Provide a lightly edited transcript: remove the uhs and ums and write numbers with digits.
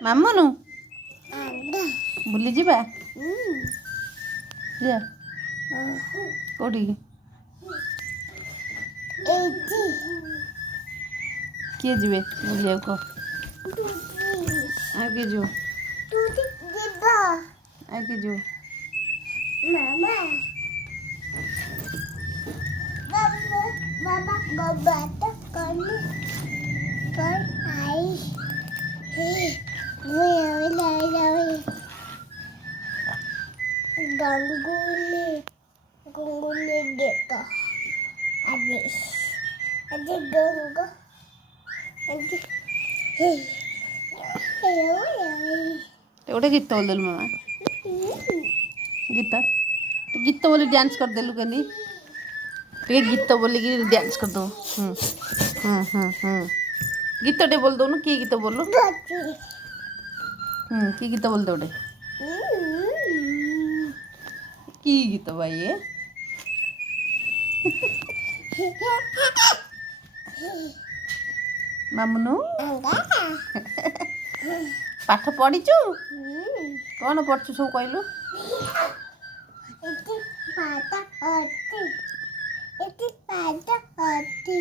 ମାମୁନୁ ବୁଲି ଯିବା ଯିବା କୋଉଠିକି? କିଏ ଯିବେ ବୁଲିବାକୁ? ଆଉ କିଏ ଯିବ? ଆଉ କିଏ ଯିବ? Gangguin gitu. Habis. Adik ganggu. Adik. ଗୋଟେ ଗୀତ ବୋଲିଦେଲୁ ମାମା ଗୀତ ଗୀତ ବୋଲି ଡ୍ୟାନ୍ସ କରିଦେଲୁ କେମିତି ଟିକେ ଗୀତ ବୋଲିକି ଡ୍ୟାନ୍ସ କରିଦେବୁ ଗୀତଟେ ବୋଲି ଦେଉନୁ କି ଗୀତ ବୋଲୁ କି ଗୀତ ବୋଲି ଦେ ଗୋଟେ କି ଗୀତ ବା ଇଏ ମାମୁନୁ ପାଠ ପଢ଼ିଛୁ କ'ଣ ପଢ଼ିଛୁ ସବୁ କହିଲୁ? Itu pada hati.